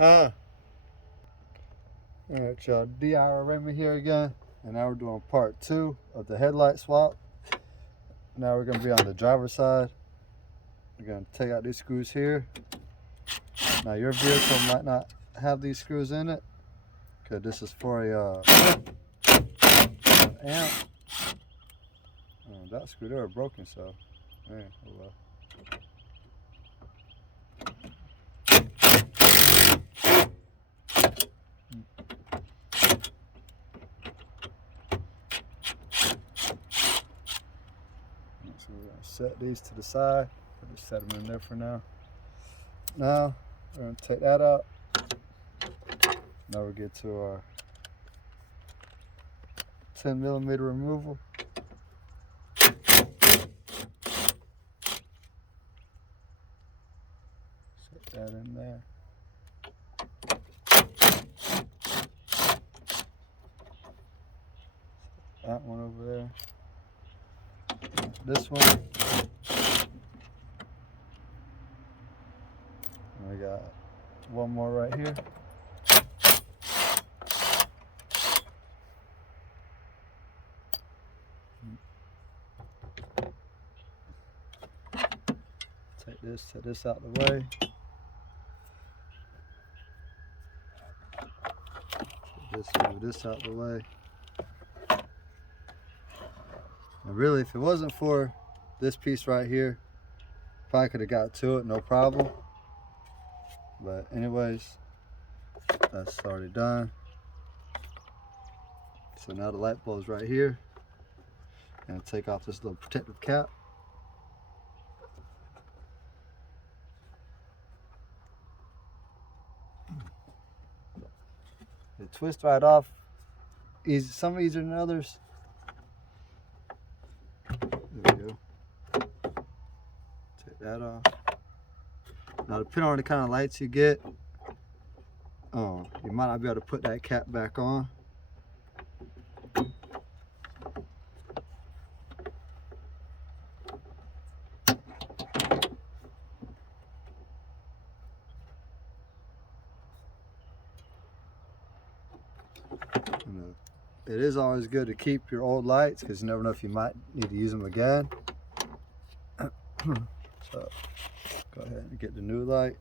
Alright, y'all, DIY Raymond here again, and now we're doing part 2 of the headlight swap. Now we're going to be on the driver's side. We're going to take out these screws here. Now your vehicle might not have these screws in it, because this is for a amp. That screw there are broken, so man, oh well. So we're going to set these to the side. I'll just set them in there for now. Now we're going to take that out. Now we'll get to our 10mm removal. Set that in there. That one over there. This one. And we got one more right here. Set this out the way. Move this out the way. And really, if it wasn't for this piece right here, probably could have got to it, no problem. But anyways, that's already done. So now the light bulb's right here. And take off this little protective cap. It twists right off. Easy, some easier than others. There we go. Take that off. Now, depending on the kind of lights you get, you might not be able to put that cap back on. It is always good to keep your old lights because you never know if you might need to use them again. So go ahead and get the new light.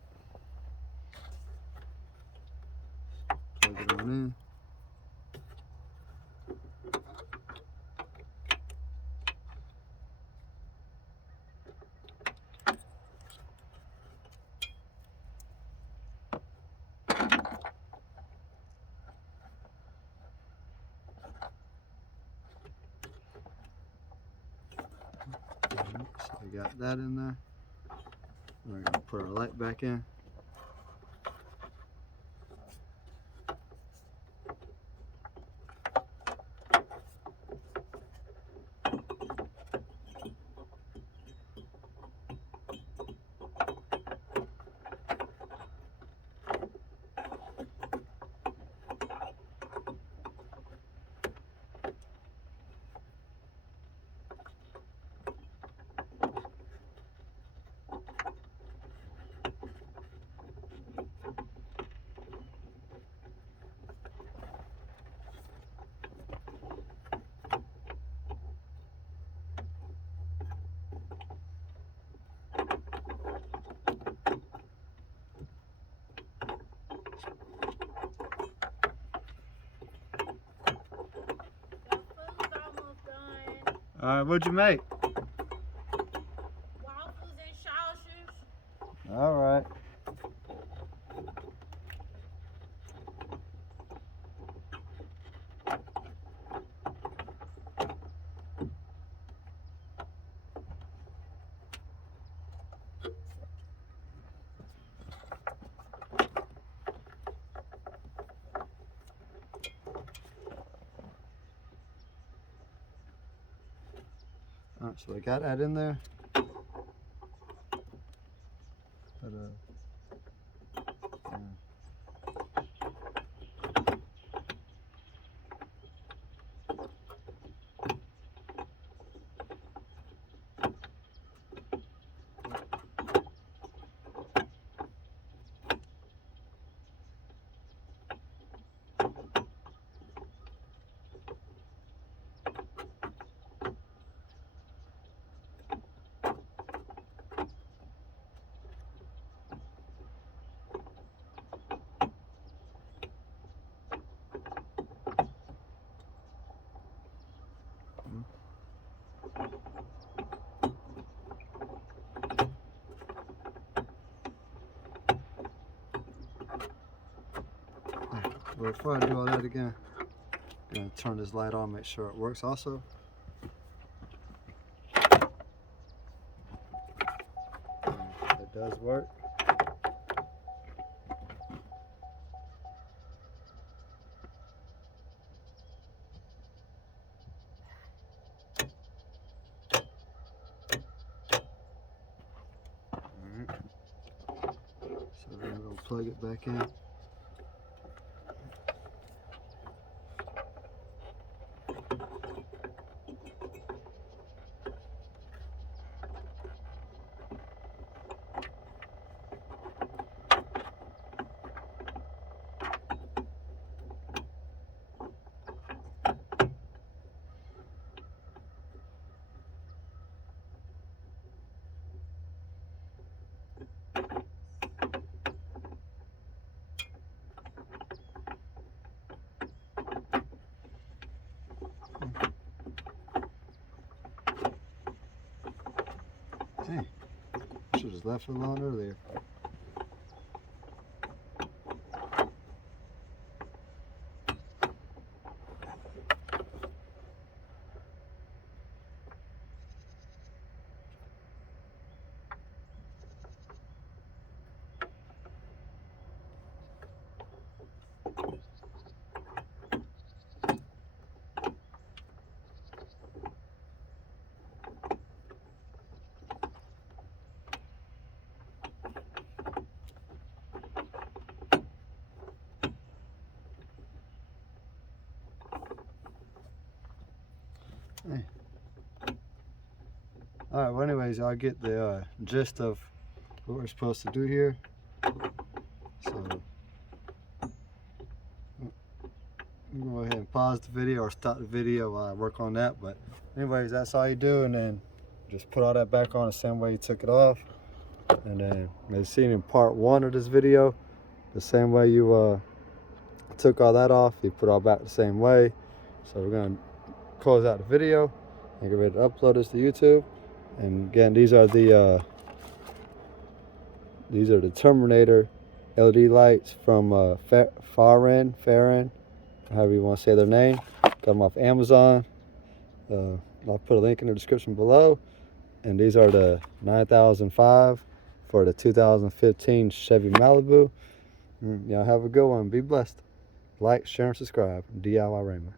Plug it on in. So we got that in there. We're going to put our light back in. All right, what'd you make? Waffles and sausage. All right. All right, so I got that in there. But, But before I do all that again, I'm gonna turn this light on, make sure it works also. It does work. Alright. So then we're gonna plug it back in. Hey, I should have left it alone earlier. Hey. Alright, well anyways, y'all get the gist of what we're supposed to do here. So I'm gonna go ahead and pause the video or stop the video while I work on that. But anyways, that's all you do, and then just put all that back on the same way you took it off. And then as seen in part 1 of this video, the same way you took all that off, you put all back the same way. So we're gonna close out the video and get ready to upload this to YouTube. And again, these are the Terminator LED lights from Farran, however you want to say their name. Got them off Amazon. I'll put a link in the description below. And these are the 9005 for the 2015 Chevy Malibu. Y'all have a good one. Be blessed. Like, share, and subscribe. DIY Raymond.